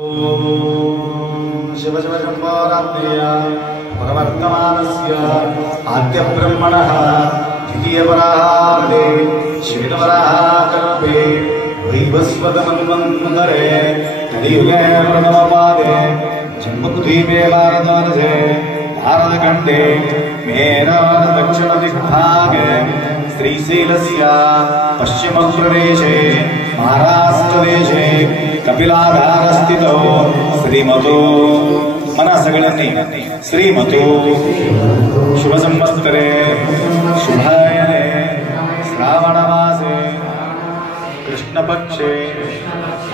शिव शिव शम्भोरात्रेय परवर्तमानस्य आद्य ब्रह्मणः द्वितीय वराहार्धे श्वेतवराहकल्पे वैवस्वतमन्वन्तरे कलियुगे प्रथमपादे जम्बुद्वीपे भारतवर्षे भारतखण्डे मेरवद दक्षिणदिग्भागे श्रीशैलस्य पश्चिमप्रदेशे महाराष्ट्रदेशे कपिलाधारस्थितो श्रीमतो मना सगळ्यांनी श्रीमतो शुभसंवत्सरे शुभायने श्रावणमासे कृष्णपक्षे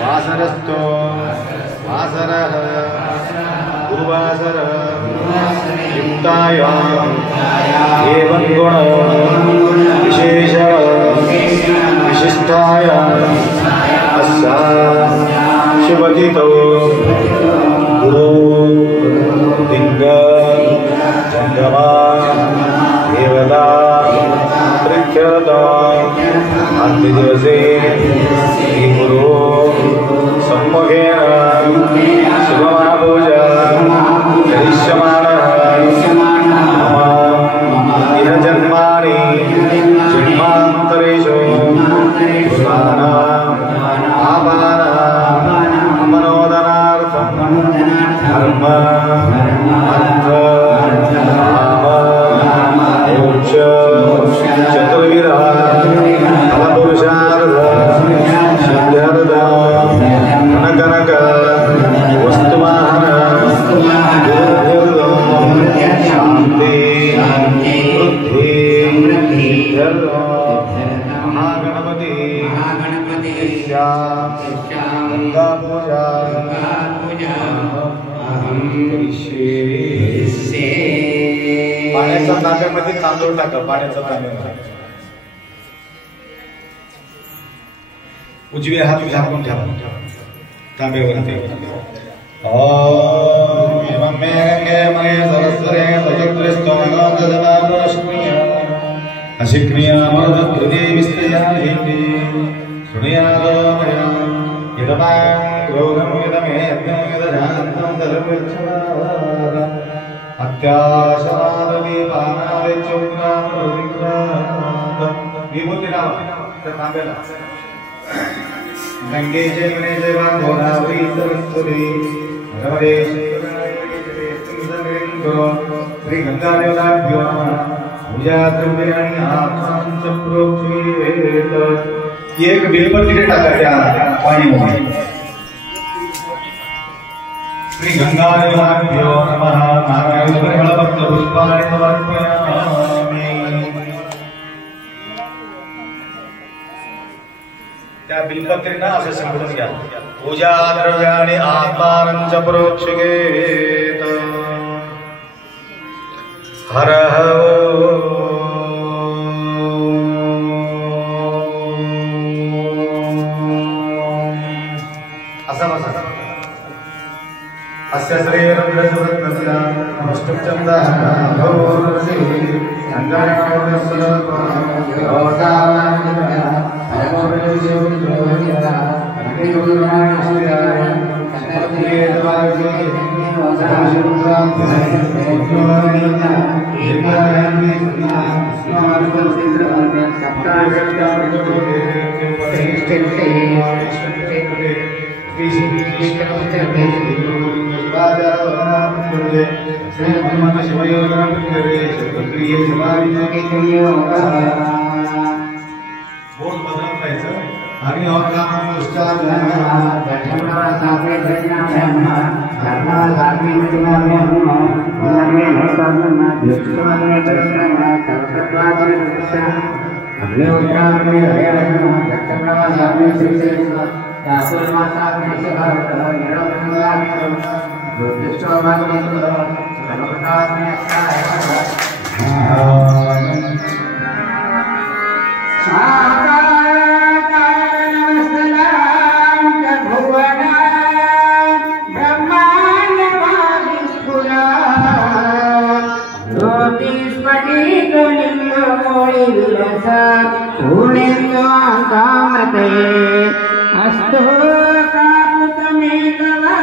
वासरस्थो वासरः गुरुवासरः युक्तायां एवं गुण विशेष विशिष्टायां शिवजितो गुरु लिंग जंगमा देवता त्रिख्यता आद्य दिवसे गुरु सम्मुखेन शुभमहापूजा करिष्यमाणः इह जन्मानि जन्मान्तरेषु धर्म अर्थ काम मोक्ष चतुर्विधा फलपुरुषार्थ सिद्ध्यर्थ कनक वस्तुवाहन शांति वृद्धि महागणपति गंगा पूजा पाण्याच्या तांब्यामध्ये तांदूळ टाका पाण्याच्या तांब्यामध्ये उजवे हात झाकून ठेवा तांब्यावरती ओम मे गंगे मये सरस्वते तजत्रिस्तोमगोमददानश्निय अशिक्रिया मर्दकृते विस्तयाधीति सुनियादोमया यदपां क्रोधं यदमे यज्ञं यदजान्तं तदर्वच्छवाद विभूति नाम गंगे जमुने जैव गोदावरी सरस्वती नर्मदे श्री गंगा देवताभ्यो नमः पूजा द्रव्याणि आत्मानं च प्रोक्षेत एक बेलपत्री टाका त्या पाण्यामध्ये श्री गंगा देवताभ्यो नमः नारायण परिमलपत्र पुष्पाणि समर्पयामि त्या बिल्पत्रींना असे संबोधन घ्या पूजा द्रव्याणि आत्मानं च प्रोक्षेत हर अस्य श्री रुद्रजवत्तस्य नमस्तुं चन्दः भवोरसि गङ्गायामोदस्सलप रोषावानितः भवोरसियोद्रोहितः अग्निगुरुराणस्याय कतर्तियेतवाग्ये वसहशिरुद्रान्तिः एकायान्ति स्नानपरिसिद्रवन्ते सप्तागत्यार्गोदे प्रतिष्ठिते अस्तु काकुतमेकवा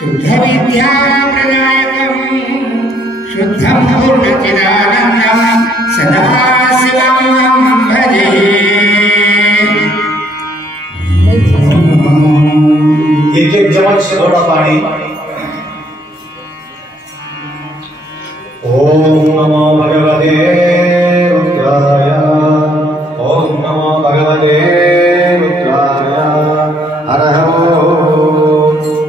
शुद्ध विद्या प्रदायकम् शुद्धं पूर्णचिदानन्दं सदा शिवं भजे। एक एक चम्मच थोड़ा पानी। ओम नमो भगवते रुद्राय। ओम नमो भगवते रुद्राय। हर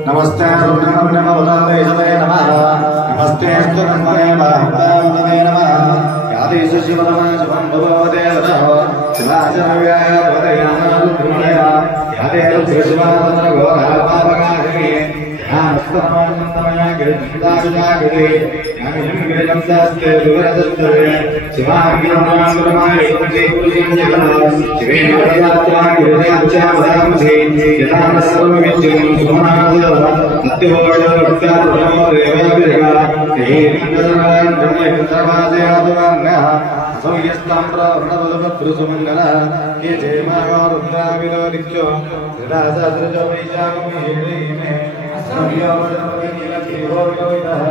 नमस्ते रुद्रमवतारे नमः। नमस्ते स्तुतये बाहुतावते नमः। यादेश शिवतमः शुभं भवते वदः। शिवाचरव्याय भवतयाम रुद्रमणय। यादे रुद्रशिवातन घोरा पापकाशे। ध्यानस्तमया गिरिदाविदागिरे। यामिनं गिरिजं शास्त्रे विवरदस्तवे। शिवागिरमाय सुमते पुरुषं जगः। शिवेन वदयात्रा गिरिजाच्या वदामसे। यथा सर्वविद्यं सुमनादः। सत्यवोषवक्तात्मो देवाभिरगा। हे मङ्गलवान् ब्रह्मैकसर्वादयादवाङ्गः। असौयस्तां प्रवृणवदभद्रसुमङ्गलः। ये जयमागो रुद्राविलोलिख्यो। क्रीडासदृजो वैशाखमेमे। असौयवदवैनीलकिहोर्गविदः।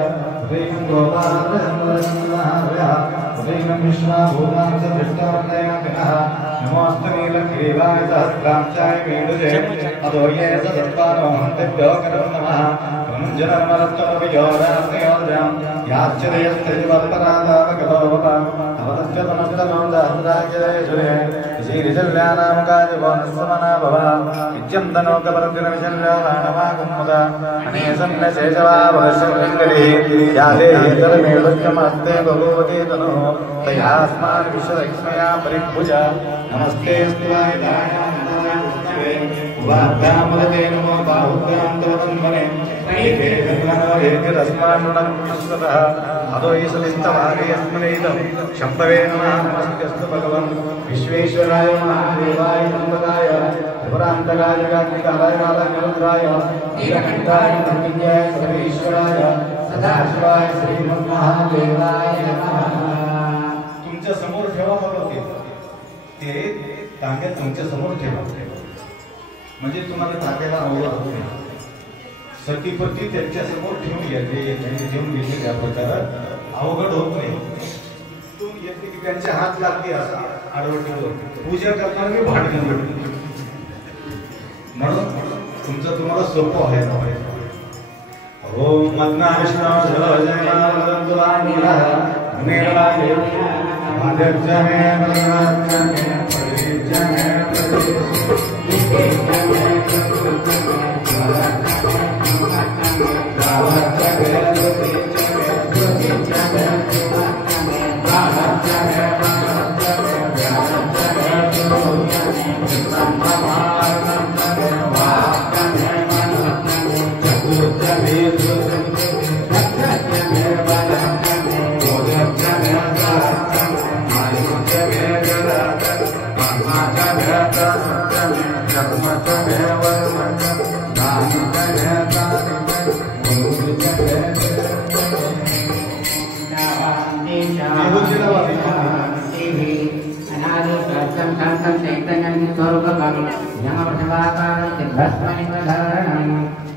उदैनं गोपालसंवदनमहाभयः। उदैनं विश्वाभूतां सदृष्टवन्दयामिनः। नमोऽस्तु नीलग्रीवाय सहस्रांशाय मेढुजे। अतो ये सदत्पानोऽहन्तेभ्यो करं नमः। क्रमञ्जनमरत्वमभियोरात्मयोर्जाम्। याच्यदयस्तेजवत्परादावगतोपम। अवदत्यतमस्तमं दासराज्यदेशुरे। श्रीरिजल्यानामकादिवोन्नसमना भव। विद्यन्तनोकपर्दिनविशल्यो मानवाकुमुद। अनेसन्नशेषवावशङ्करिः। या देहेतरमेवच्यमस्ते भगवती तनुः। तयास्मान् विश्वदक्ष्मया परिभुज। नमस्ते स्तुवाय उभाभ्यां वदते नमो बाहुभ्यां तव तन्मने। एकरस्मान्नुणविश्वतः अदो ईशलिस्तवागयस्मरेदं। शम्भवे नमः। नमस्तेऽस्तु भगवन् विश्वेश्वराय महादेवाय नमोदाय। पुरान्तकाय जगद्विकाराय कालकरुद्राय। नीलकण्ठाय धर्मज्ञाय सर्वेश्वराय सदाशिवाय श्रीमन्महादेवाय नमः। तुमच्या समोर ठेवा बरोबर ते तांब्या तुमच्या समोर ठेवा म्हणजे तुम्हाला तांब्याला अवघड होत नाही. सतीपती त्यांच्या समोर ठेवून घ्यायचे ठेवून घेतले त्या प्रकारात अवघड होत नाही. तुम्ही येते की त्यांच्या हात लागते असं आडवटीवर पूजा करताना मी भांडण भेटतो म्हणून तुमचं तुम्हाला सोपं आहे ना. ओम मन्ना विष्णू जलजयना वदन्तुलानीला नेरलाय माधवजने मनोराज्ञे परिजने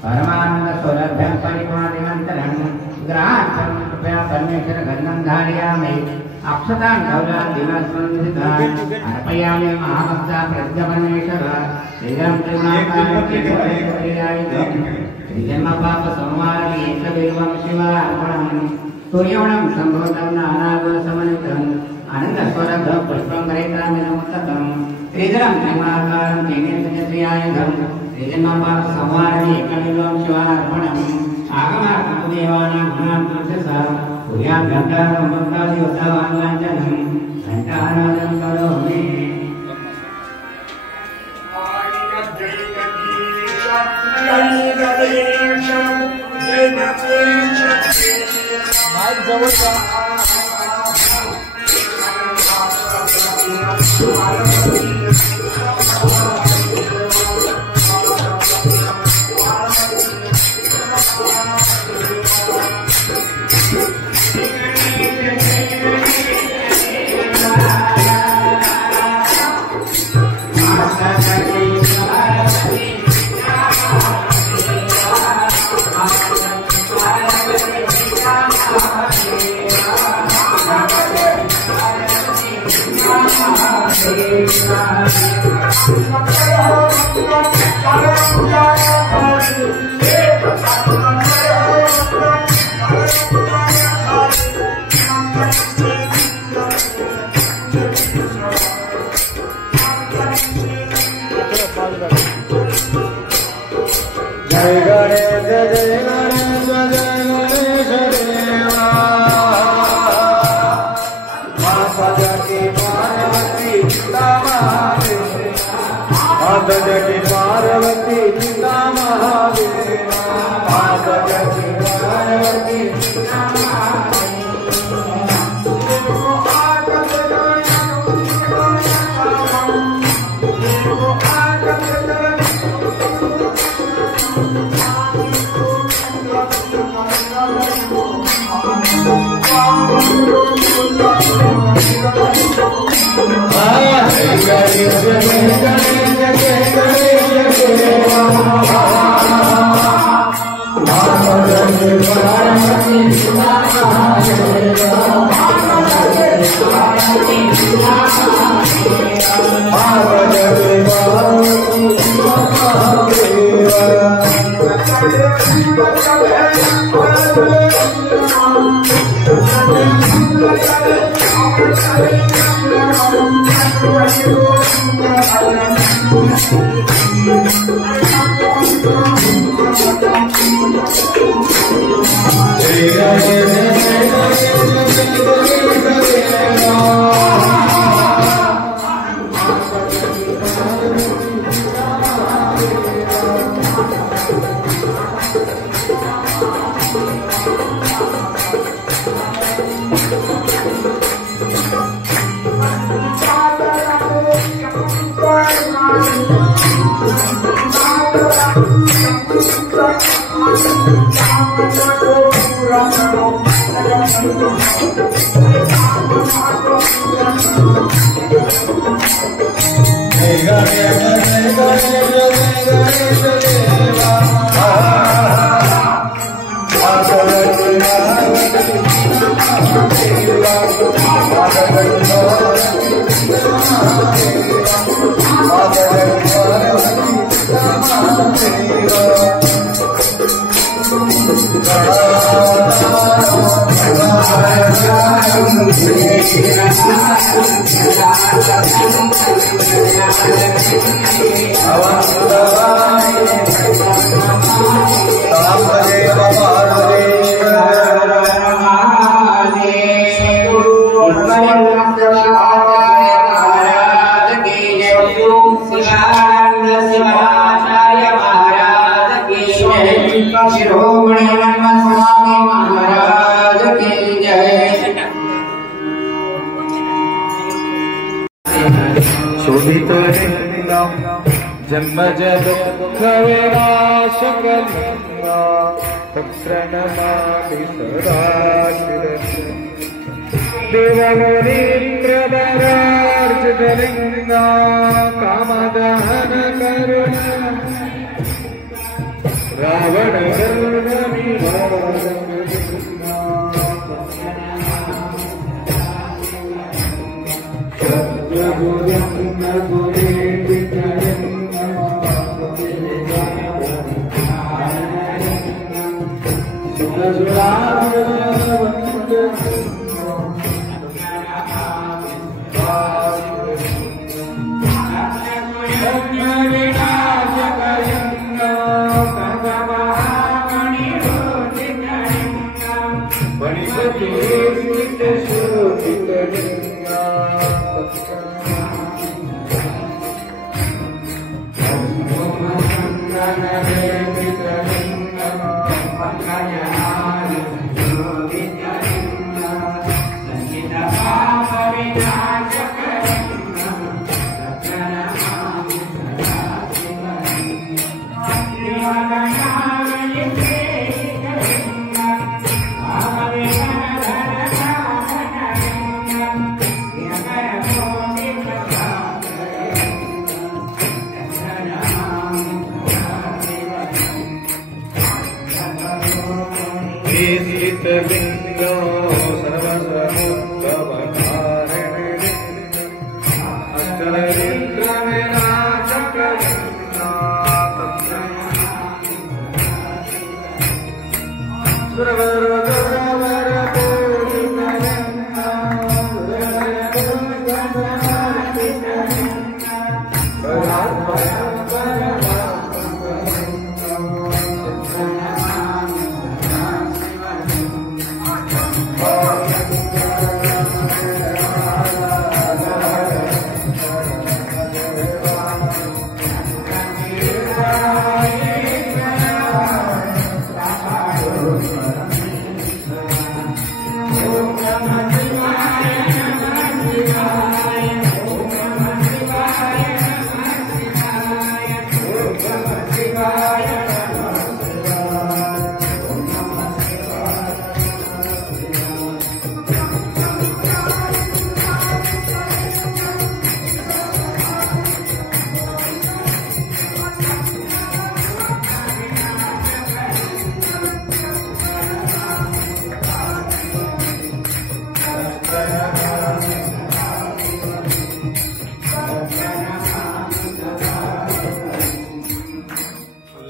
परमानंदसौलभ्यं परिपूर्णनिमन्त्रणं ग्राह्यं कृपया परमेश्वर गन्धं धारयामि अक्षतां धौलां दिवस्वन्दितान् अर्पयामि महाभक्ता प्रज्ञपरमेश्वर श्रीराम श्रीजन्मपापसंहारणे एकवीर्वं शिवार्पणं सूर्यवणं सम्भूतं नानागुणसमन्वितम् आनन्दस्वरं पुष्पं करेत्रामि नमोत्तमं श्रीधरं त्रिगुणाकारं तेनेन्द्रयत्रियायुधं श्रीजन्मपापसंहारणे एकवीर्वं शिवार्पणम् आगमार्थं देवानां गुणान्तरस्य सूर्यान् गन्धारं भक्तादिवत्सवाङ्गाञ्चनं घण्टानादं करोमि. माईक जवळ जा. जय गणेश जय गणेश जय गणेश देवा माता जगी पार्वती पिता महादेव माता जगी पार्वती पिता महादेव माता जगी पार्वती पिता जन्म दुःख विनाशकर्मा प्रणमामि सदा देवमुनीन्द्रवरार्चितलिङ्गा कामदहन करुण रावण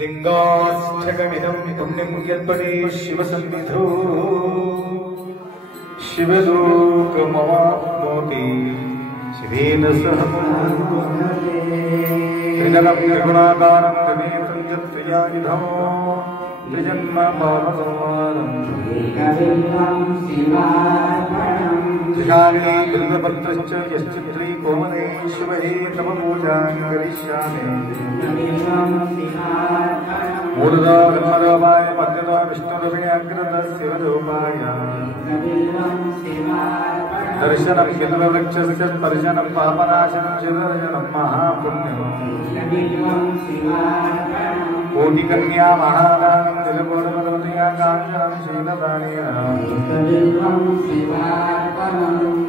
लिंगास्थ्यकमिदं पुण्यं यत्पदे शिवसन्निधौ शिवलोकमवाप्नोति शिवेन सह त्रिजगं त्रिगुणाकारं त्रिनेत्रं च त्रियायुधं त्रिजन्म पापसंहारं त्रिशालिनी बिल्वपत्रश्च यश्चित्री कोमले शिवहे तव पूजां करिष्यामि मूलदा ब्रह्मरूपाय मध्यदा विष्णुरूपिण्याग्रतः शिवरूपाय दर्शनं बिल्ववृक्षस्य स्पर्शनं पापनाशनं शिवदर्शनं महापुण्यम् कोटिकन्या महादानं दिलकोटिपदवतया काञ्चनं शीलदानेन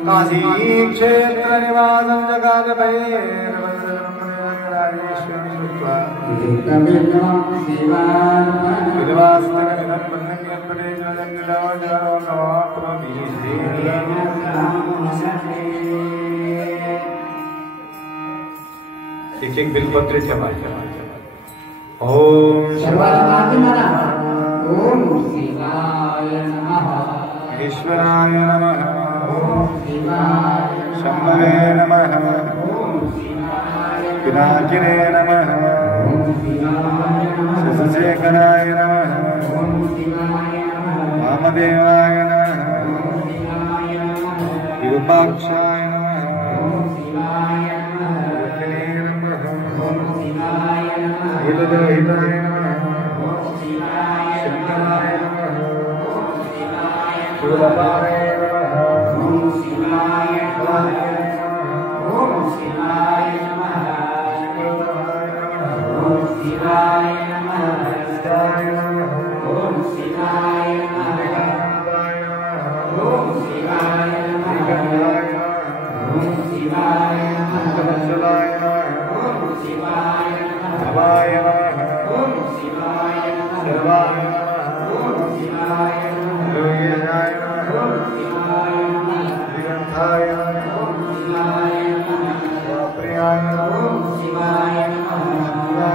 काशीक्षेत्रनिवासं जगादभैरवन्द्रब्रह्मराजेश्वरी श्रुत्वा विलवास्तकमिदं बन्धन्यत्पदे जगन्निलवजरोकमाप्नोति एक बिलपत्र ठेवायचं ओम शिवाय नमः ईश्वराय नमः शंभवे नमः पिनाकिने नमः शशेखराय नमः वामदेवाय नमः विरूपाक्षाय नमः हितदहिताय नमः शंकराय नमः शिवबाबाय नमः शिवाय नमः शिवाय नमः शिवाय नमः शिवाय नमः शिवाय नमः शिवाय नमः शिवाय शिवाय नमः शिवाय सर्वाय नमः शिवाय योगेशाय नमः शिवाय दिगंताय नमः शिवाय प्रियाय नमः शिवाय शिवाय शिवाय शिवाय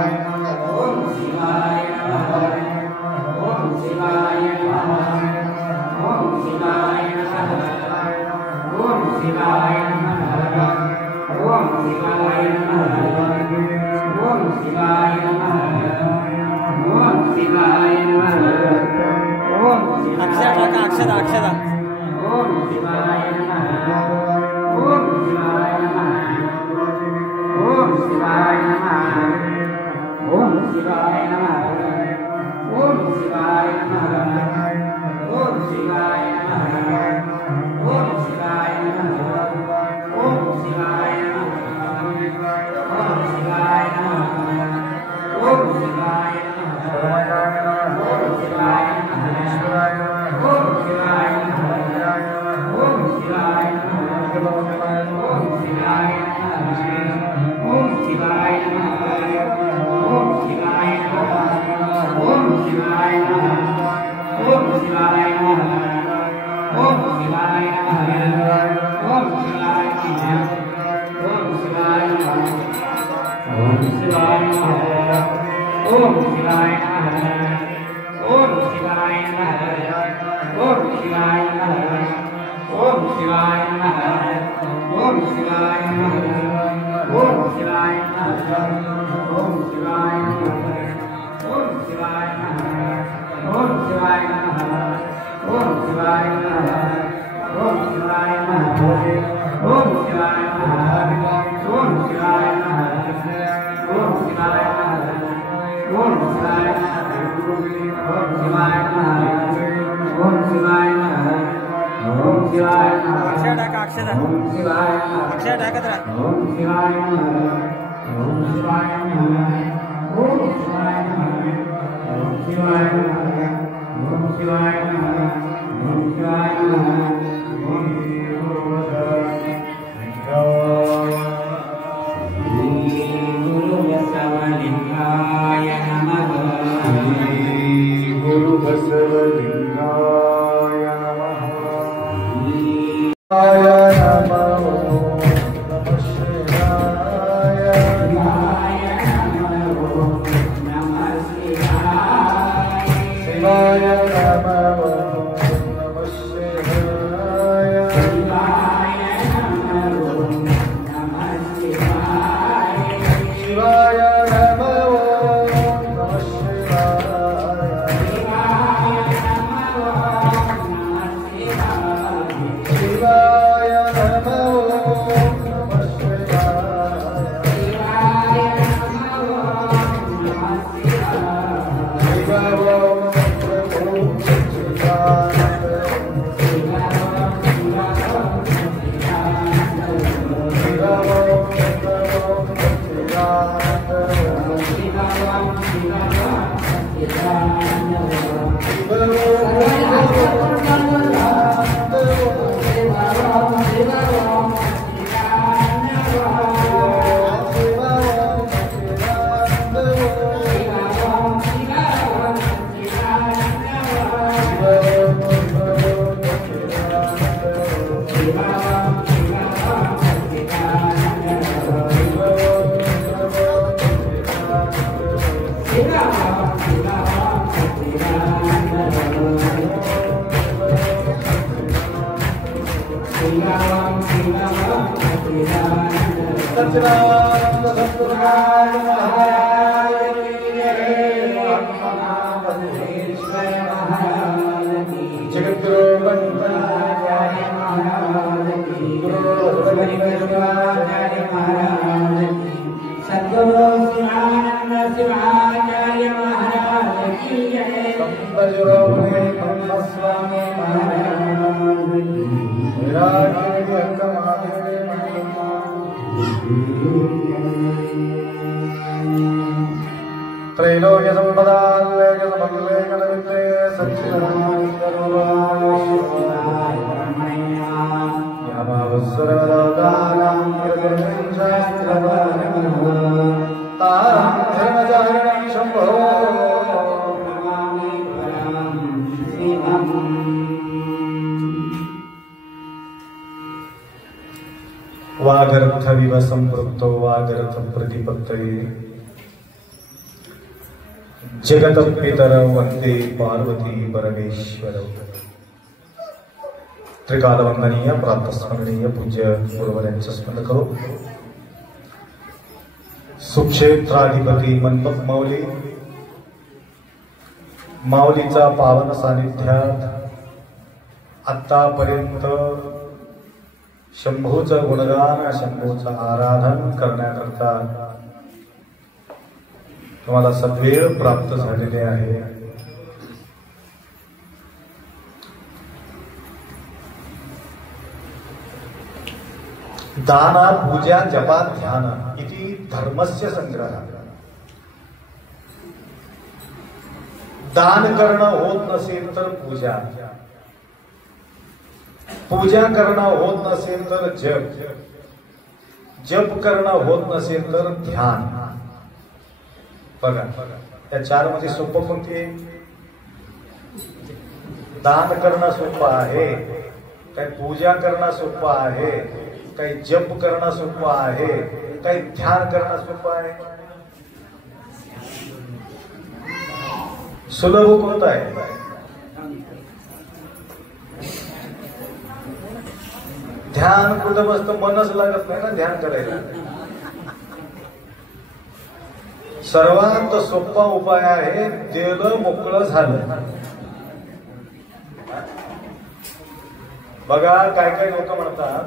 शिवाय शिवाय शिवाय अक्षर ओम शिवाय नमः ओम शिवाय नमः ओम शिवाय नमः ओम शिवाय नमः ओम शिवाय नमः ओम शिवाय नमः ओम शिवाय नमः ओम शिवाय त्रैलोक्य संपदाल्लेख समल्लेख नविद्ये यामावस्सरवदानां प्रकृतिं शास्त्रवानः तां धर्मचारिणं शम्भो नमामि परं शिवम्। वागर्थविव संपृक्तो वागर्थ प्रतिपत्तये जगतपितर वंदे पार्वती परमेश्वर। त्रिकालवंदनीय प्रातस्मरणीय पूज्य गुरुवर्यांचं स्मरण करू। सुक्षेत्राधिपती मनपत माऊली माऊलीचा पावन सानिध्यात आतापर्यंत शंभूचं गुणगान शंभूचं आराधन करण्याकरता तुम्हाला सद्वेळ प्राप्त झालेले आहे। दाना पूजा जपा ध्यान इति धर्मस्य संग्रह। दान करणं होत नसेल तर पूजा, पूजा करणं होत नसेल तर जप, जप करणं होत नसेल तर ध्यान। बघा त्या चार मध्ये सोपं कोणती आहे? दान करणं सोपं आहे, काही पूजा करणं सोपं आहे, काही जप करणं सोपं आहे, काही ध्यान करणं सोपं आहे। सुलभ कोणतं आहे? ध्यान कुठं बसतं? मनच लागत नाही ना ध्यान करायला। सर्वात सोपा उपाय आहे दिलं मोकळं झालं। बघा काय काय लोक म्हणतात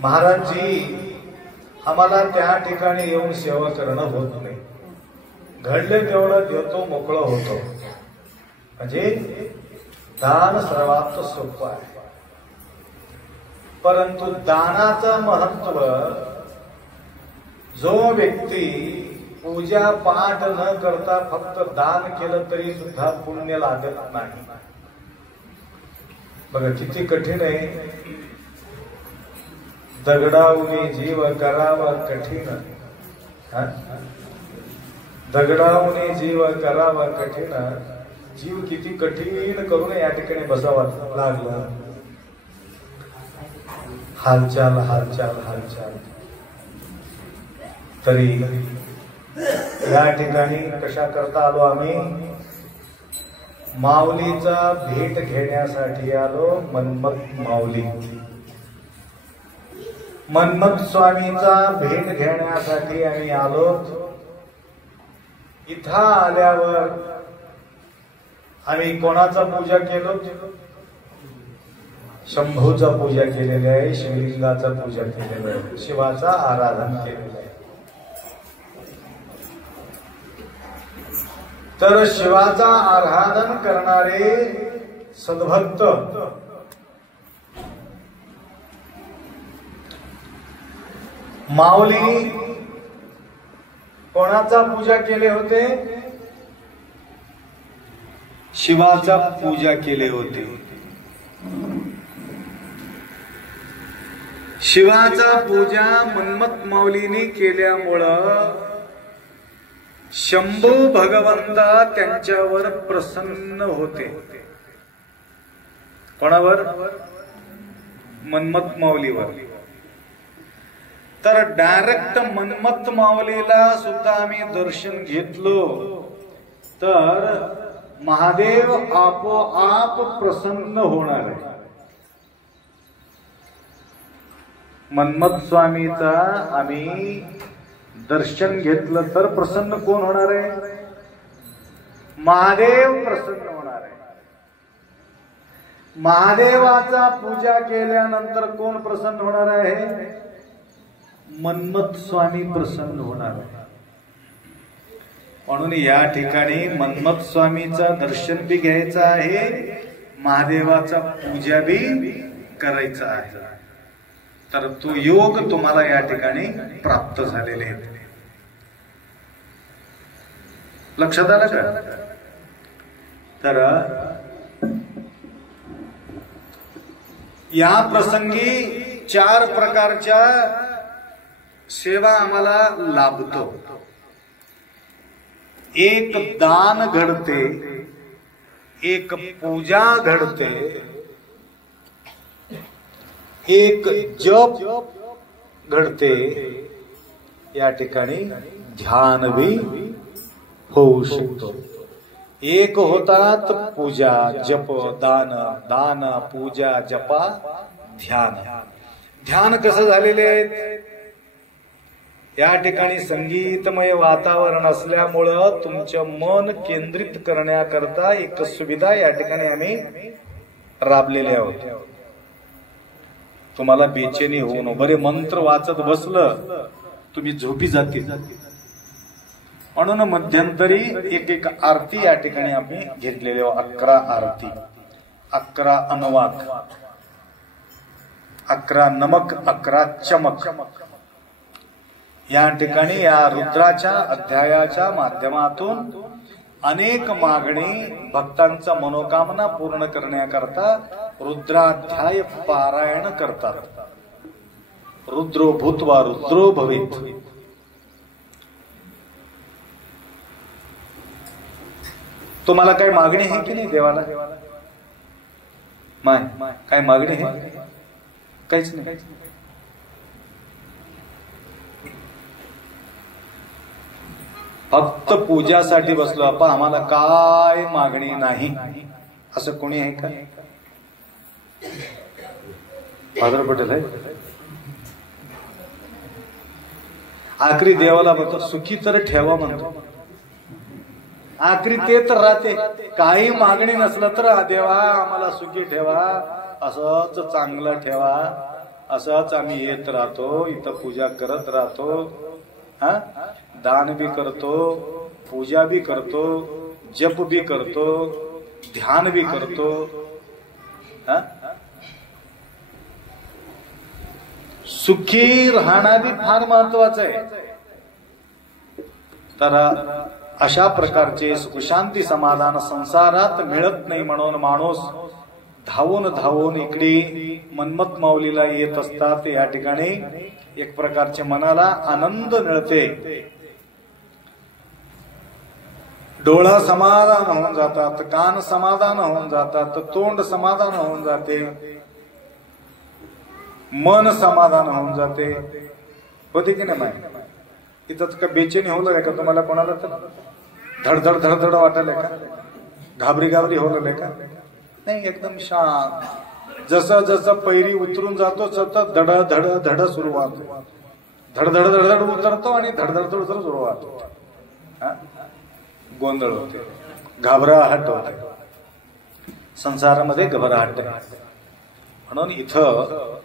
महाराजजी आम्हाला त्या ठिकाणी येऊन सेवा करणं होत नाही, घडले तेवढं देतो मोकळं होतो। म्हणजे दान सर्वात सोपं आहे, परंतु दानाचं महत्व जो व्यक्ती पूजा पाठ न करता फक्त दान केलं तरी सुद्धा पुण्य लागत नाही। बघा किती कठीण आहे। दगडावनी जीव करावा कठीण, दगडावनी जीव करावा कठीण, जीव किती कठीण करून या ठिकाणी बसावा लागला। हालचाल हालचाल हालचाल तरी या ठिकाणी कशा करता आलो आम्ही? माऊलीचा भेट घेण्यासाठी आलो। मनमत माऊली मनमत स्वामीचा भेट घेण्यासाठी आम्ही आलो। इथं आल्यावर आम्ही कोणाचा पूजा केलो? शंभूचा पूजा केलेली आहे, शिवलिंगाचा पूजा केलेला आहे, शिवाचा आराधन केलेलं आहे। तर शिवाचा आराधन करणारे सद्भक्त माऊली कोणाचा पूजा केले होते? शिवाचा पूजा केले होते. शिवाचा पूजा मन्मथ माऊलीने केल्यामुळं शंभू भगवंता त्यांच्यावर प्रसन्न होते. कोणावर? मन्मथ माऊलीवर. तर डायरेक्ट मन्मथ माऊलीला सुद्धा आम्ही दर्शन घेतलो तर महादेव आपोआप प्रसन्न होणार आहे. मन्मथ स्वामीचा आम्ही दर्शन घेतलं तर प्रसन्न कोण होणार आहे? महादेव प्रसन्न होणार आहे. महादेवाचा पूजा केल्यानंतर कोण प्रसन्न होणार आहे? मन्मथ स्वामी प्रसन्न होणार आहे. म्हणून या ठिकाणी मन्मथ स्वामीचा दर्शन बी घ्यायचं आहे, महादेवाचा पूजा बी करायचा आहे. तर तो योग तुम्हाला या ठिकाणी प्राप्त झालेले आहेत. लक्षात आलं का? तर या प्रसंगी 4 प्रकारच्या सेवा आम्हाला लाभतो. एक दान घडते, एक पूजा घडते, एक जप घडते, या ठिकाणी ध्यान भी होऊ शकतो. एक होतात पूजा जप दान, दान पूजा जपा ध्यान. ध्यान कसं झालेले आहेत? या ठिकाणी संगीतमय वातावरण असल्यामुळं तुमचं मन केंद्रित करण्याकरता एक सुविधा या ठिकाणी आम्ही राबलेल्या आहोत. तुम्हाला बेचैनी होऊ नये. बरे मंत्र वाचत बसलं तुम्ही झोपी जातील. म्हणून मध्यंतरी एक आरती या ठिकाणी आम्ही घेतलेली 11 आरती, 11 अनुवाक, 11 नमक, 11 चमक. या ठिकाणी या रुद्राच्या अध्यायाच्या माध्यमातून अनेक मागणी भक्तांचा मनोकामना पूर्ण करण्याकरता रुद्राध्याय पारायण करतात. रुद्रो भूत्वा रुद्रो भवेत. तुम्हाला काही मागणी आहे की नाही देवाला? काय मागणी आहे? काहीच नाही. फक्त पूजासाठी बसलो आपण, आम्हाला काय मागणी नाही असं कोणी आहे का? फादर पटेल आहे. आखरी देवाला म्हणतो सुखी तर ठेवा म्हणतो. आखरी ते तर राहते. काही मागणी नसलं तर देवा आम्हाला सुखी ठेवा, असंच चांगलं ठेवा, असंच आम्ही येत राहतो, इथं पूजा करत राहतो, दान भी करतो, पूजा भी करतो, जप भी करतो, ध्यान भी करतो. सुखी राहणं भी फार महत्वाचं आहे. तर अशा प्रकारचे सुखशांती समाधान संसारात मिळत नाही म्हणून माणूस धावून धावून इकडे मन्मथ माऊलीला येत असतात. या ठिकाणी एक प्रकारचे मनाला आनंद मिळते. डोळा समाधान होऊन जातात, कान समाधान होऊन जातात, तोंड समाधान होऊन जाते, मन समाधान होऊन जाते. होते की नाही? इथं का बेचैनी होणार आहे का तुम्हाला? कोणाला तर धडधड धडधड वाटायला का? घाबरी घाबरी होणार आहे का? नाही, एकदम शांत. जसं जसं पैरी उतरून जातो सतत धड धड धड सुरुवात, धडधड धडधड उतरतो आणि धडधड धडधड सुरुवात. गोंधळ होते, घाबराहट होते, संसारामध्ये घबराहट. म्हणून इथं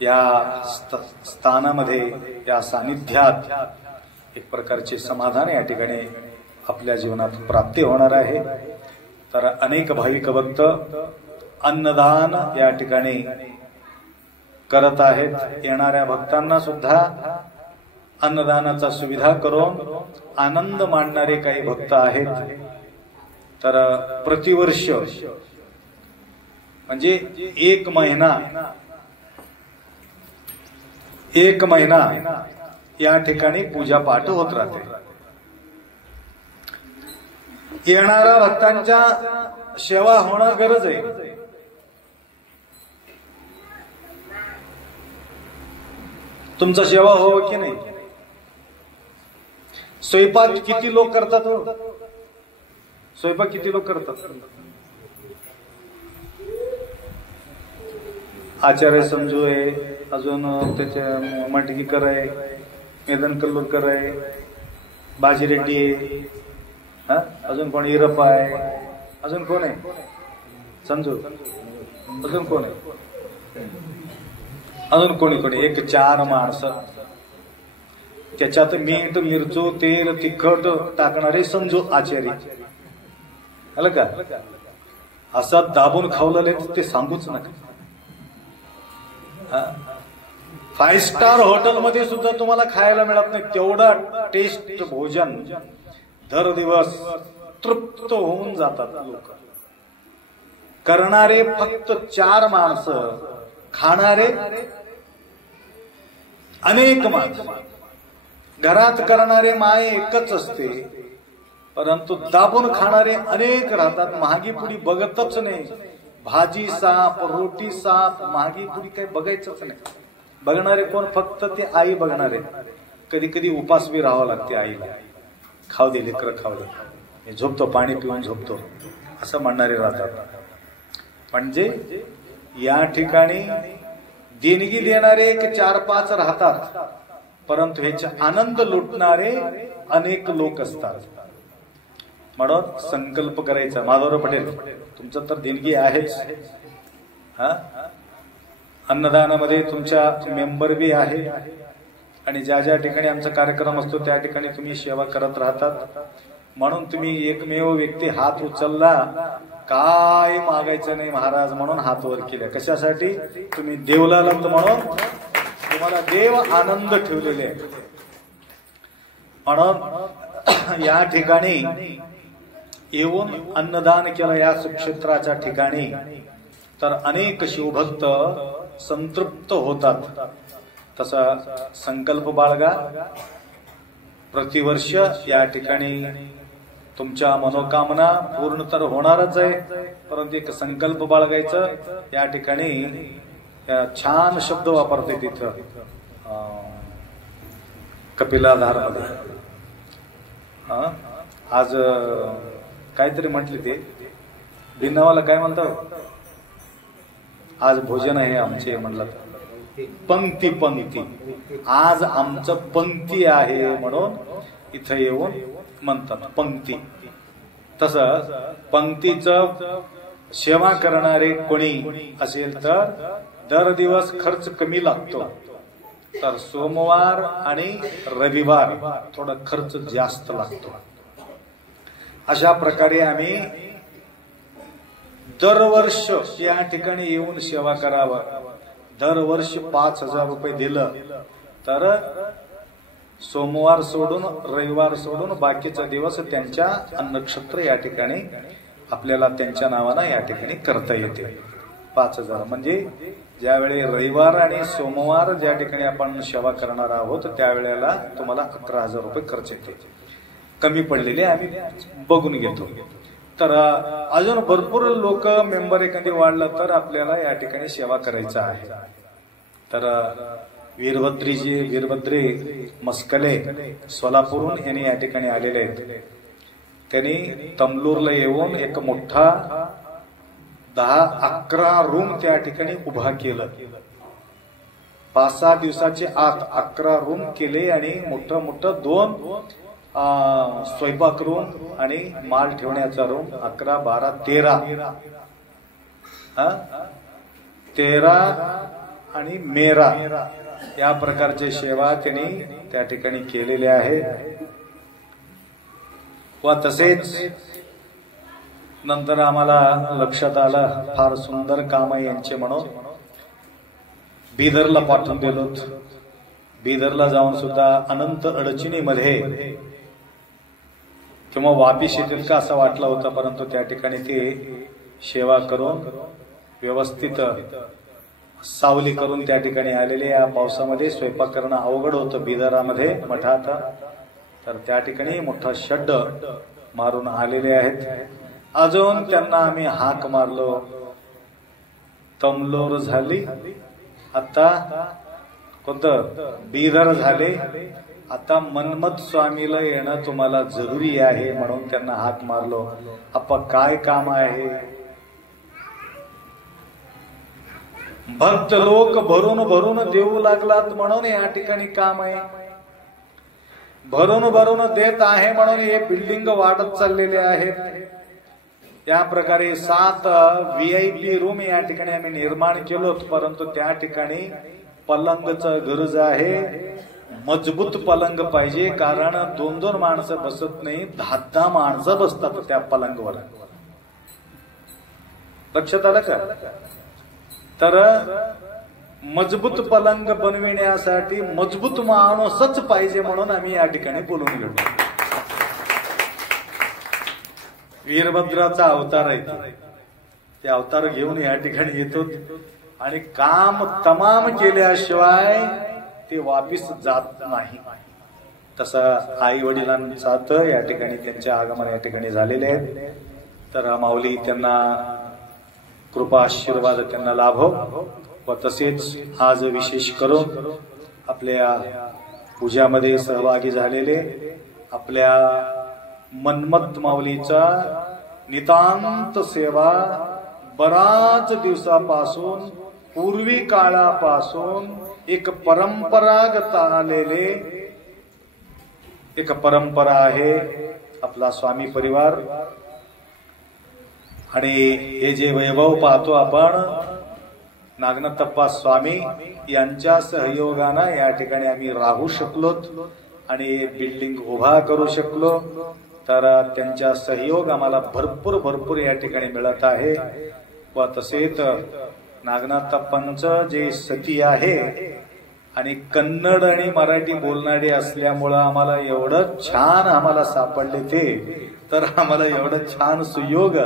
या स्थानामध्ये, या सानिध्यात एक प्रकारचे समाधान या ठिकाणी आपल्या जीवनात प्राप्ती होणार आहे. तर अनेक भाविक भक्त अन्नदान या ठिकाणी करत आहेत. येणाऱ्या भक्तांना सुद्धा अन्नदानाचा सुविधा करून आनंद मानणारे काही भक्त आहेत. तर प्रतिवर्ष म्हणजे एक महिना या ठिकाणी पूजा पाठ होत राहते. येणाऱ्या भक्तांच्या सेवा होणं गरज आहे. तुमचा सेवा हो की नाही? स्वयंपाक किती लोक करतात हो? स्वयंपाक किती लोक करतात? आचार्य समजू आहे, अजून त्याच्या मंडकीकर आहे, मेदन कल्लूरकर आहे, बाजीरेड्डी आहे, अजून कोण इरप्पा आहे, अजून कोण आहे समजू, अजून कोण आहे, अजून कोणी एक 4 माणसं. त्याच्यात मीठ मिरचू तेल तिखट टाकणारे समजू आचार्य आलं का? असं दाबून खावलेलं ते सांगूच नका. 5 स्टार हॉटेलमध्ये सुद्धा तुम्हाला खायला मिळत नाही तेवढा टेस्ट भोजन. दर दिवस तृप्त होऊन जातात लोक. करणारे फक्त 4 माणसं, खाणारे अनेक माणसं. घरात करणारे माय एकच असते, परंतु दाबून खाणारे अनेक राहतात. महागी पुडी बघतच नाही. भाजी साप, रोटी साप, महागी पुडी काही बघायचंच नाही. बघणारे कोण? फक्त ते आई बघणारे. कधी कधी उपास बी राहावं लागते आईला. खाऊ दे लेकरं, खाऊ दे, झोपतो, पाणी पिऊन झोपतो असं म्हणणारे राहतात. म्हणजे या ठिकाणी देणगी देणारे 4-5 राहतात, परंतु ह्याचा आनंद लुटणारे अनेक लोक असतात. म्हणून संकल्प करायचा. माधवराव पटेल, तुमचं तर देणगी आहेच. अन्नदानामध्ये तुमच्या मेंबर बी आहे आणि ज्या ज्या ठिकाणी आमचा कार्यक्रम असतो त्या ठिकाणी तुम्ही सेवा करत राहतात. म्हणून तुम्ही एकमेव व्यक्ती हात उचलला, काय मागायचं नाही महाराज म्हणून हात वर केले. कशासाठी? तुम्ही देवलात म्हणून तुम्हाला देव आनंद ठेवलेले आहे. म्हणून या ठिकाणी येऊन अन्नदान केलं या सुक्षेत्राच्या ठिकाणी तर अनेक शिवभक्त संतृप्त होतात. तसा संकल्प बाळगा. प्रतिवर्ष या ठिकाणी तुमच्या मनोकामना पूर्ण तर होणारच आहे, परंतु एक संकल्प बाळगायचं. या ठिकाणी छान शब्द वापरते तिथं कपिलाधार मध्ये. आज काहीतरी म्हटले ते बिनावाला काय म्हणतात? आज भोजन आहे आमचे म्हणलं पंक्ती पंक्ती. आज आमचं पंक्ती आहे म्हणून इथं येऊन म्हणतात पंक्ती. तसं पंक्तीचं सेवा करणारे कोणी असेल तर दर दिवस खर्च कमी लागतो, तर सोमवार आणि रविवार थोडा खर्च जास्त लागतो. अशा प्रकारे आम्ही दरवर्ष या ठिकाणी येऊन सेवा करावं. दरवर्ष 5,000 रुपये दिलं तर सोमवार सोडून रविवार सोडून बाकीचा दिवस त्यांच्या अन्नक्षत्र या ठिकाणी आपल्याला त्यांच्या नावानं या ठिकाणी करता येते. 5,000 म्हणजे ज्यावेळी रविवार आणि सोमवार ज्या ठिकाणी आपण सेवा करणार आहोत त्यावेळेला तुम्हाला 11,000 रुपये खर्च येते. कमी पडलेले आम्ही बघून घेतो. तर अजून भरपूर लोक मेंबर एखादी वाढलं तर आपल्याला या ठिकाणी सेवा करायचं आहे. तर वीरभद्रे मस्कले सोलापूरहून यांनी या ठिकाणी आलेले आहेत. त्यांनी तमलूरला येऊन एक मोठा 10-11 रूम त्या ठिकाणी उभा केलं. 5-6 दिवसाचे आत 11 रूम केले आणि मोठं 2 स्वयंपाक रूम आणि माल ठेवण्याचा रूम 11, 12, 13 आणि मेरा या प्रकारची सेवा त्यांनी त्या ठिकाणी केलेली आहे. व तसेच नंतर आम्हाला लक्षात आलं फार सुंदर काम आहे यांचे म्हणून बिदरला पाठवून दिलो. बिदरला जाऊन सुद्धा अनंत अडचणीमध्ये किंवा वापिस येतील का असं वाटलं होतं, परंतु त्या ठिकाणी ते सेवा करून व्यवस्थित सावली करून त्या ठिकाणी आलेले. या पावसामध्ये स्वयंपाक करणं अवघड होतं बिदरामध्ये मठात, तर त्या ठिकाणी मोठा शड्ड मारून आलेले आहेत. अजून त्यांना आम्ही हाक मारलो, तमलोर झाली, आता कोणतं बिदर झाले, आता मन्मथ स्वामीला येणं तुम्हाला जरुरी आहे म्हणून त्यांना हाक मारलो. आप्पा काय काम आहे? भक्त लोक भरून भरून देऊ लागलात म्हणून या ठिकाणी काम आहे. भरून भरून देत आहे म्हणून हे बिल्डिंग वाढत चाललेले आहेत. या प्रकारे 7 VIP रूम या ठिकाणी आम्ही निर्माण केलो, परंतु त्या ठिकाणी पलंगचं गरज आहे. मजबूत पलंग पाहिजे, कारण 2-2 माणसं बसत नाही, 10-10 माणसं बसतात त्या पलंगवर. लक्षात आलं का? तर मजबूत पलंग बनविण्यासाठी मजबूत माणूसच पाहिजे म्हणून आम्ही या ठिकाणी बोलून गेलो. वीरभद्राचा अवतार आहे, ते अवतार घेऊन या ठिकाणी येतो आणि काम तमाम केल्याशिवाय ते वापिस जात नाही. तसं आई वडिलांचा या ठिकाणी त्यांचे आगमन या ठिकाणी झालेले आहेत. तर माऊली त्यांना कृपा आशीर्वाद त्यांना लाभो. व तसेच आज विशेष करून आपल्या पूजामध्ये सहभागी झालेले आपल्या मन्मथ माऊलीचा नितांत सेवा बराच दिवसापासून पूर्वी काळापासून एक परंपरागत आलेले एक परंपरा आहे आपला स्वामी परिवार. आणि हे जे वैभव पाहतो आपण नागनाथप्पा स्वामी यांच्या सहयोगानं या ठिकाणी आम्ही राहू शकलो आणि बिल्डिंग उभा करू शकलो. तर त्यांचा सहयोग आम्हाला भरपूर या ठिकाणी मिळत आहे. व तसेच नागनाथप्पांचं जे सती आहे आणि कन्नड आणि मराठी बोलणारे असल्यामुळं आम्हाला एवढं छान आम्हाला सापडले ते, तर आम्हाला एवढं छान सुयोग.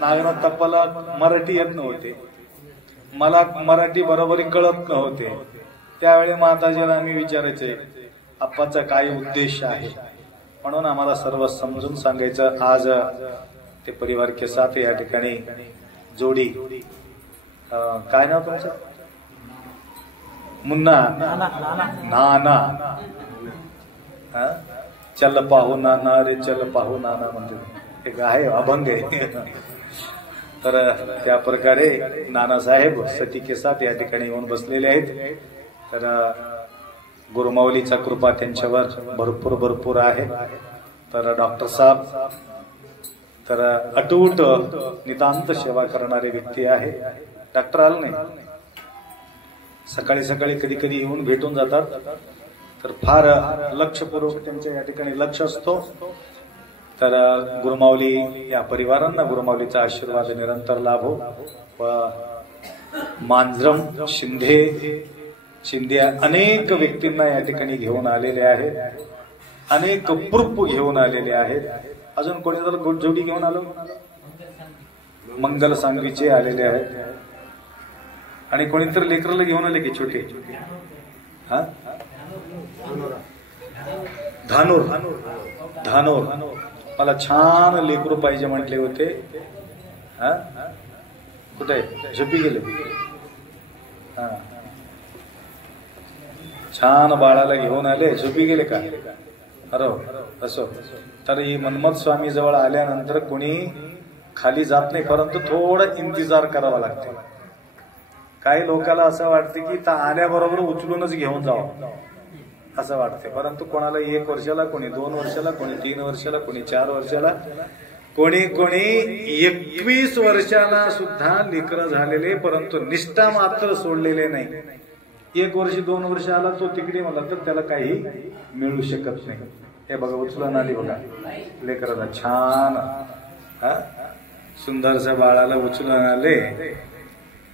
नागनाथप्पाला मराठी येत नव्हते, मला मराठी बरोबरी कळत नव्हते. त्यावेळी माताजीला आम्ही विचारायचे आप्पाचा काय उद्देश आहे, म्हणून आम्हाला सर्व समजून सांगायचं. आज ते परिवार के साथ या ठिकाणी जोडी, काय नाव तुमचं? मुन्ना नाना. चल पाहू नाना रे चल पाहू नाना म्हणते, एक आहे अभंग आहे. तर त्या प्रकारे नानासाहेब सती के साथ या ठिकाणी येऊन बसलेले आहेत. तर गुरुमाऊलीचा कृपा त्यांच्यावर भरपूर आहे. तर डॉक्टर साहेब तर अटूट नितांत सेवा करणारे व्यक्ती आहे. डॉक्टर आलं नाही, सकाळी कधी कधी येऊन भेटून जातात. तर फार लक्षपूर्वक त्यांच्या या ठिकाणी लक्ष असतो. तर गुरुमाऊली या परिवारांना गुरुमाऊलीचा आशीर्वाद निरंतर लाभो. व मांजरम शिंदे अनेक व्यक्तींना या ठिकाणी घेऊन आलेले आहेत, अनेक प्रूफ घेऊन आलेले आहेत. अजून कोणी जर जोडी घेऊन आलो, मंगल सांगवीचे आलेले आहेत. आणि कोणीतरी लेकरला घेऊन आले की छोटे, धानोर मला छान लेकरू पाहिजे म्हटले होते. कुठे झोपी गेले? छान बाळाला घेऊन आले, झोपी गेले का? अरे असो. तर ही मन्मथ स्वामी जवळ आल्यानंतर कोणी खाली जात नाही, परंतु थोडं इंतजार करावा लागते. काही लोकांना असं वाटते की आल्याबरोबर उचलूनच घेऊन जावं असं वाटते, परंतु कोणाला 1 वर्षाला, कोणी 2 वर्षाला, कोणी 3 वर्षाला, कोणी 4 वर्षाला, कोणी 21 वर्षाला सुद्धा लेकरं झालेले, परंतु निष्ठा मात्र सोडलेले नाही. 1 वर्ष 2 वर्ष आला तो तिकडे मला तर त्याला काही मिळू शकत नाही. हे बघा उचलून आली बघा लेकराला छान सुंदरच्या बाळाला उचलून आले.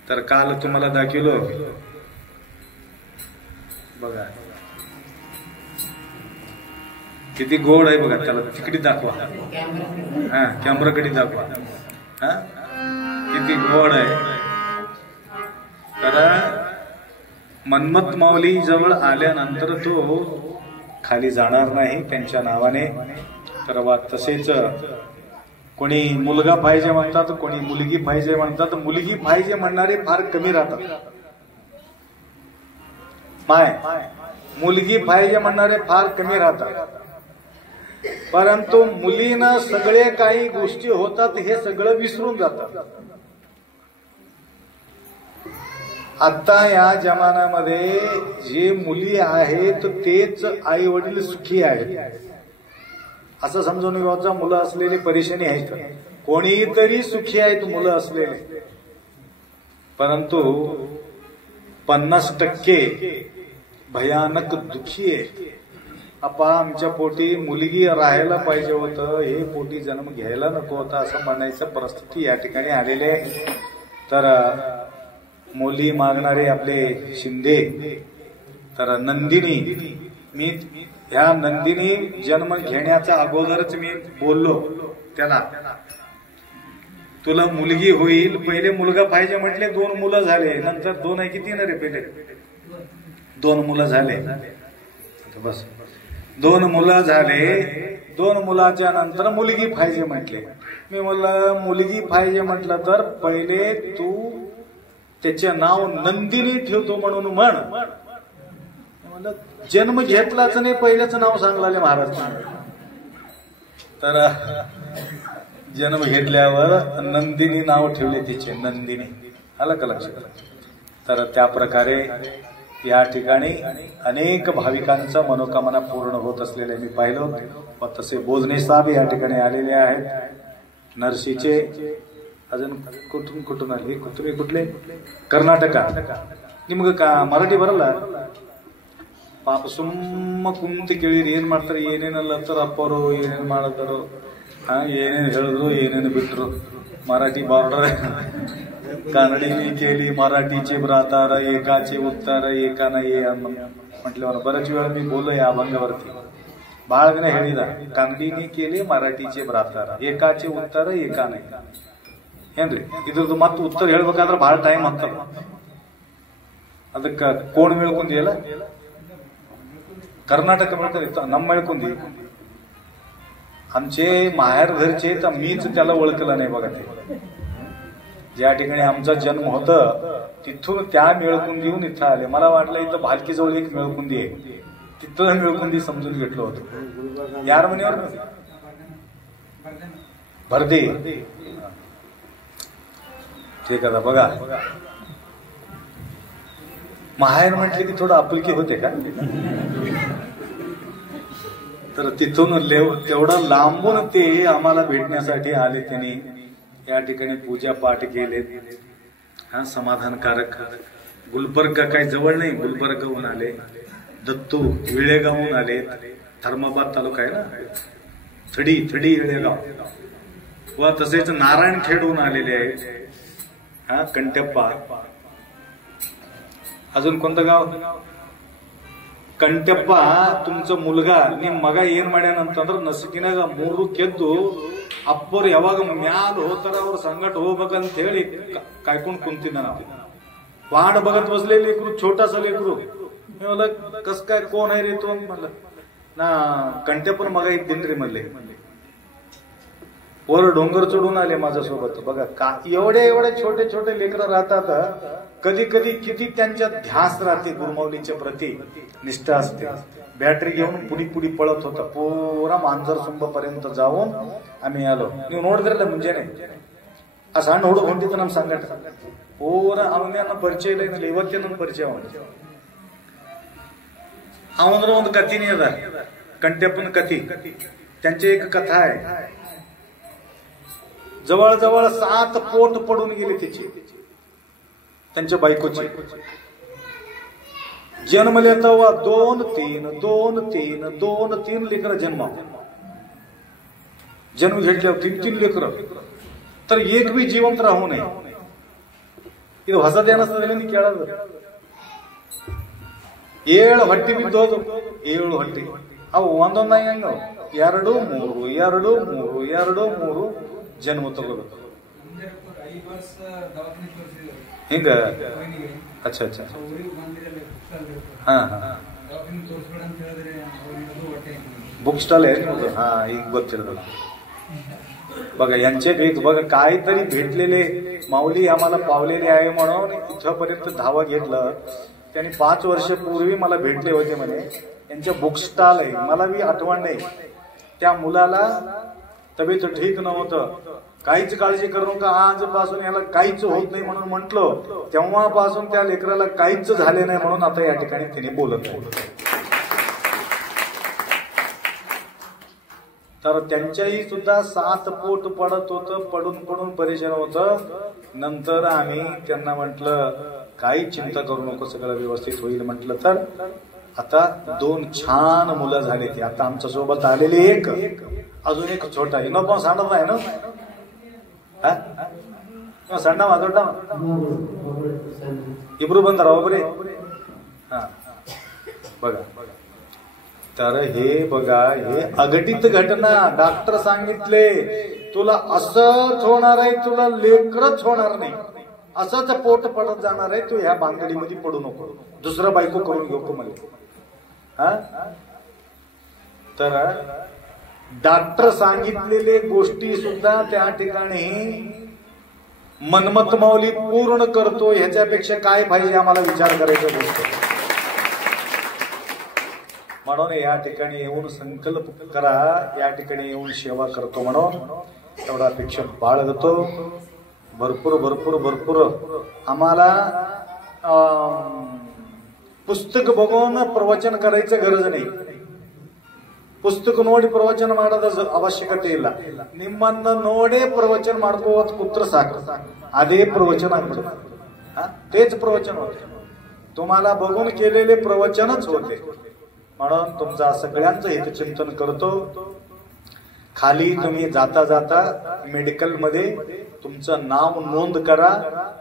तर काल तुम्हाला दाखवलो बघा, किती गोड आहे बघा, त्याला तिकडे दाखवा, हा कॅमेराकडे दाखवा, हा किती गोड आहे. तर मन्मथ माऊली जवळ आल्यानंतर तो खाली जाणार नाही त्यांच्या नावाने. तर वा तसेच कोणी मुलगा पाहिजे म्हणतात, कोणी मुलगी पाहिजे म्हणतात. मुलगी पाहिजे म्हणणारे फार कमी राहतात. मुलगी पाहिजे म्हणणारे फार कमी राहतात. परंतु मुलीनं सगळे काही गोष्टी होतात हे सगळं विसरून जातात. आता या जमान्यामध्ये जे मुली आहेत तेच आई वडील सुखी आहेत असं समजून घ्यायचं. मुलं असलेली परेशानी आहेत, कोणीतरी सुखी आहेत मुलं असलेले, परंतु 50% भयानक दुःखी आहे. आपा आमच्या पोटी मुलगी राहायला पाहिजे होतं, हे पोटी जन्म घ्यायला नको होता असं म्हणायचं परिस्थिती या ठिकाणी आलेली आहे. तर मुली मागणारे आपले शिंदे, तर नंदिनी, मी ह्या नंदिनी जन्म घेण्याच्या अगोदरच मी बोललो त्याला, तुला मुलगी होईल. पहिले मुलगा पाहिजे म्हटले, 2 मुलं झाले, नंतर 2 आहे की 3 रे, पहिले 2 मुलं झाले. बस 2 मुलं झाले, 2 मुलाच्या नंतर मुलगी पाहिजे म्हटले. मी म्हणलं मुलगी पाहिजे म्हटलं तर पहिले तू त्याचे नाव नंदिनी ठेवतो म्हणून म्हण. म्हणलं जन्म घेतलाच नाही, पहिल्याच नाव सांगलाले महाराज. तर जन्म घेतल्यावर नंदिनी नाव ठेवले तिचे, नंदिनी. आलं का लक्षात? तर त्या प्रकारे या ठिकाणी अनेक भाविकांचा मनोकामना पूर्ण होत असलेले मी पाहिलं. व तसे बोजने साहेब या ठिकाणी आलेले आहेत. नरसीचे अजून कुठून आले, तुम्ही कुठले? कर्नाटका. ನಿಮ್ಗೆ ಮರಾಠಿ ಬರಲ್ಲ? ಪಾಪ ಸುಮ್ಮ ಕುಂತು ಕೇಳಿರಿ ಏನ್ ಮಾಡ್ತಾರೆ, ಏನೇನಲ್ಲ ಅಂತಾರ ಅಪ್ಪವರು, ಏನೇನು ಮಾಡಿದ್ರು, ಏನೇನು ಹೇಳಿದ್ರು, ಏನೇನು ಬಿಟ್ರು. मराठी बॉर्डर कानडीने केली, मराठीचे भ्रातार, एकाचे उत्तर एका नाही म्हटल्यावर बऱ्याच वेळा मी बोललो या अभंगावरती. बाळगने ಹೇಳಿದ कानडीने केले मराठीचे भ्रातार, एकाचे उत्तर एका नाही. ಏನ್ರಿ ಇದ್ರದ್ದು ಮತ್ತೆ ಉತ್ತರ ಹೇಳ್ಬೇಕಾದ್ರೆ ಬಹಳ ಟೈಮ್ ಆಗ್ತದ. ಅದಕ್ಕೆ कोण ಹೇಳ್ಕೊಂದಿಲ್ಲ, कर्नाटक ಹೇಳ್ತಾರೆ, ನಮ್ಮ ಹೇಳ್ಕೊಂದಿ. आमचे माहेर घरचे तर मीच त्याला ओळखलं नाही बघा. ते ज्या ठिकाणी आमचा जन्म होता तिथून त्या मेळकुंदीहून इथं आले. मला वाटलं इथं भालकीजवळ एक मेळकुंदी आहे, तिथं मेळकुंदी समजून घेतलं होतं. यार म्हणेवर भरदे ठीक आहे बघा. माहेर म्हटले की थोडं आपुलकी होते का? तर तिथून तेवढं लांबून ते आम्हाला भेटण्यासाठी आले. त्यांनी या ठिकाणी पूजा पाठ केले. हा समाधानकारक. गुलबर्गा काही जवळ नाही, गुलबर्गाहून आले. दत्तू विळेगावहून आले. धर्माबाद तालुका आहे ना, थडी विळेगाव. व तसेच नारायणखेडहून आलेले आहेत. हा कंटप्पा. अजून कोणतं गाव? ಕಂಟೆಪ್ಪ ತುಮಚ ಮುಲ್ಗ ನಿಮ್ ಮಗ ಏನ್ ಮಾಡ್ಯಾನಂತಂದ್ರ ನಸುಕಿನಾಗ 3 ಕೆದ್ದು ಅಪ್ಪರು ಯಾವಾಗ ಮ್ಯಾಲ ಹೋಗ್ತಾರ ಅವ್ರ ಸಂಗಟ ಹೋಗ್ಬೇಕಂತ ಹೇಳಿ ಕಾಯ್ಕೊಂಡ್ ಕುಂತಿದ್ದ. ನಾವು वाट बघत बसले लेकरू, छोटासा लेकरू. मी म्हणलं कस काय, कोण आहे रे तो? म्हणलं ना कंटेपण मग इद्दीन रे म्हणले. वर डोंगर चढून आले माझ्यासोबत. बघा का एवढे छोटे छोटे लेकरं राहतात. कधी कधी किती त्यांच्या ध्यास राहते, गुरुमाऊलीच्या प्रती निष्ठा असते. बॅटरी घेऊन पुढी पळत होता. पोरा मांजर पर्यंत जाऊन आम्ही आलो. ನೀವು ನೋಡಿದ್ರಲ್ಲ ಮುಂಜಾನೆ ಆ ಸಣ್ಣ ಹುಡುಗ ಹೊಂಟಿತ್ತು ನಮ್ಮ ಸಂಗಟ. ಪೂರ ಅವನ ಪರಿಚಯ ಇಲ್ಲ, ಏನಿಲ್ಲ. ಇವತ್ತೇ ನನ್ನ ಪರಿಚಯ ಅವನದ್ರ ಒಂದು ಕಥಿನೇ ಅದ, ಕಂಟೆಪ್ಪನ कथी. त्यांची एक कथा आहे. जवळजवळ 7 पोट पडून गेले तिची, त्यांच्या बायकोची. जन्मले तेव्हा 2-3 लेकर जन्म घेतल्यावर 3 लेकर. तर एक बी जिवंत राहू नये. ಇದು ಹೊಸದೇನಸ್ತದೆ ಕೇಳೋದು. 7 ಹೊಟ್ಟಿ ಬಿದ್ದೋದು, 7 ಹೊಟ್ಟಿ. ಅವು ಒಂದೊಂದ ಹೆಂಗ 2 3 ಜನ್ಮ ತಗೋಬೇಕು ಹಿಂಗ. ಅಚ್ಚಾ ಅಚ್ಚಾ. ಹಾ ಹಾ बुक स्टॉल आहे हा एक बघितलं बघा यांचे भेट बघा काहीतरी भेटलेले माऊली आम्हाला पावलेले आहे म्हणून इथपर्यंत धावा घेतलं. त्यांनी 5 वर्षापूर्वी मला भेटले होते म्हणे. यांच्या बुक स्टॉल आहे. मला बी आठवण नाही. त्या मुलाला तब्येत ठीक नव्हतं. काहीच काळजी करू नका, आजपासून याला काहीच होत नाही म्हणून म्हटलं. तेव्हापासून त्या लेकराला काहीच झाले नाही म्हणून आता या ठिकाणी तिने बोलत आहे. तर त्यांच्याही सुद्धा 7 पोट पडत होतं, पडून परेशान होतं. नंतर आम्ही त्यांना म्हटलं काही चिंता करू नको, सगळं व्यवस्थित होईल म्हटलं. तर आता 2 छान मुलं झाले. ते आता आमच्या सोबत आलेले एक, अजून एक छोटा आहे. नो पण सांडत आहे ना सांडा माझोटा इब्रू बंद राहा बरे. हा बघा. तर हे बघा, हे अघटित घटना. डॉक्टर सांगितले तुला असंच होणार आहे, तुला लेकरच होणार नाही, असंच पोट पडत जाणार आहे, तू ह्या बांधडीमध्ये पडू नको, दुसरं बायको करून घेऊ मला. हा तर डॉक्टर सांगितलेले गोष्टी सुद्धा त्या ठिकाणी मनमत माऊली पूर्ण करतो. ह्याच्यापेक्षा काय पाहिजे आम्हाला विचार करायचा गोष्ट. म्हणून या ठिकाणी येऊन संकल्प करा, या ठिकाणी येऊन सेवा करतो म्हणून एवढा अपेक्षा बाळगतो. भरपूर आम्हाला पुस्तक बघून प्रवचन करायचं गरज नाही. ಪುಸ್ತಕ ನೋಡಿ ಪ್ರವಚನ ಮಾಡೋದ ಅವಶ್ಯಕತೆ ಇಲ್ಲ. ನಿಮ್ಮನ್ನ ನೋಡೇ प्रवचन ಮಾಡ್ಕೋತ ಕೂತ್ರ ಸಾಕು, ಅದೇ प्रवचन ಆಗ್ಬಿಡುತ್ತೆ. तेच प्रवचन होते. तुम्हाला बघून केलेले प्रवचनच होते. म्हणून तुमचा सगळ्यांचं हितचिंतन करतो. खाली तुम्ही जाता जाता मेडिकल मध्ये तुमचं नाव नोंद करा.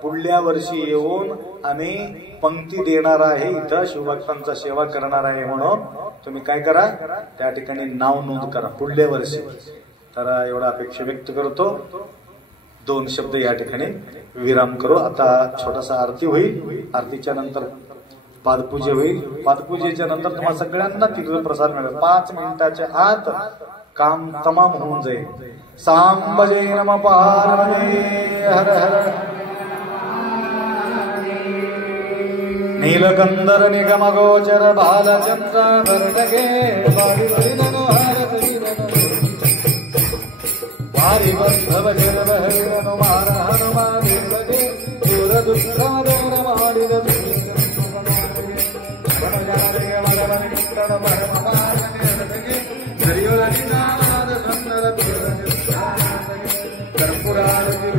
पुढल्या वर्षी येऊन आम्ही पंक्ती देणार आहे, इथं शिवभक्तांचा सेवा करणार आहे म्हणून तुम्ही काय करा, त्या ठिकाणी नाव नोंद करा पुढल्या वर्षी. तर एवढा अपेक्षा व्यक्त करतो. 2 शब्द या ठिकाणी विराम करू. आता छोटासा आरती होईल. आरतीच्या नंतर पादपूजा होईल. पादपूजेच्या नंतर तुम्हाला सगळ्यांना तीर्थ प्रसाद मिळेल. 5 मिनिटाच्या आत काम तमाम होऊन जाईल. सांबजे नम पार्वती हर हर. नीलकंदर निगम गोचर बालचंद्र भरटगे वारी बंधव गिरव हनुमान हनुमान दूर दुःखमदोर ಮಾಡಿದ कर्पूरारती